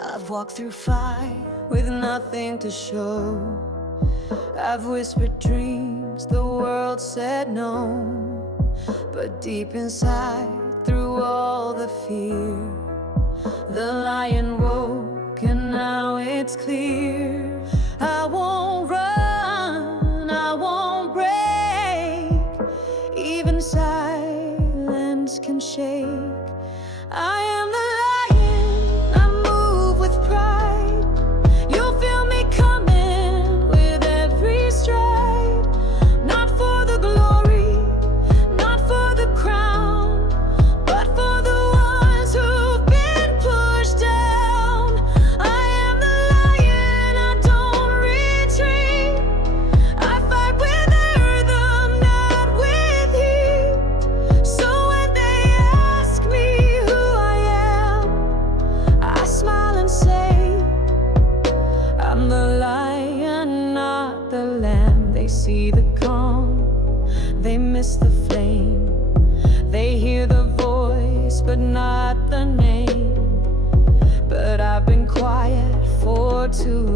I've walked through fire with nothing to show. I've whispered dreams the world said no. But deep inside, through all the fear, the lion woke and now it's clear. I won't run, I won't break. Even silence can shake. I am the lion, I move with pride. You'll feel me coming with every stride. Not for the glory, not for the crown, but for the ones who've been pushed down. I am the lion, I don't retreat. I fight with rhythm, not with heat. So when they ask me who I am, I smile and say, I'm the lion, not the lamb. They see the calm, they miss the flame. They hear the voice, but not the name. But I've been quiet for too